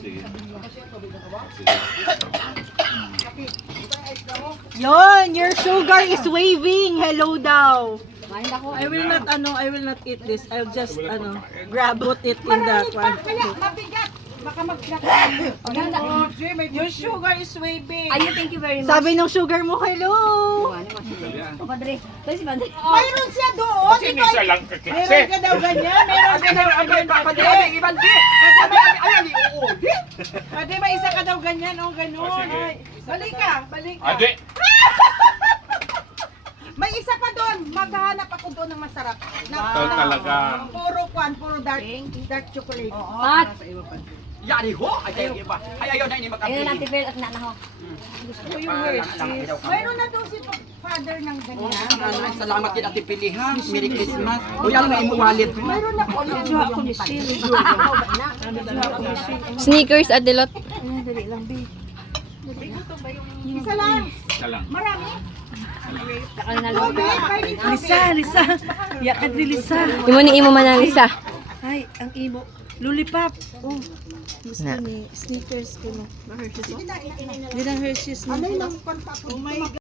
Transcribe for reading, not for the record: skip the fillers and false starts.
Sige. Yon, your sugar is waving. Hello daw. I will not eat this. I'll just grab it in the Mabigat. Baka mag-black. Your sugar is waving. Ayo, thank you very much. Sabi ng sugar mo, hello. Padre. Ito si Padre. Mayroon siya doon. Sinisa lang ka Meron ka daw ganyan. Meron ka daw ganyan. Pwede ba isa ka daw ganyan o ganun? Ay, balik ka. Ade. May isa pa doon. Maghahanap ako doon ng masarap. Talaga. Puro dark chocolate. Pat. Yari ho! Ayaw na ini Ayun makapili. ang tipil at nanaho. Mayroon na doon si father ng ganyan. Salamat din at pilihan. Merry Christmas. O yan nga imo wallet. Mayroon na po. Sneakers at Delot. Isa lang. Isa lang. Marami. Lisa. Yakat ni Lisa. Imo ni imo man ang isa. Ay, ang imo. Lollipop. Oh. Gusto ni sneakers ko na. Hershey's. Hindi na Hershey's. Ano yung pantapon?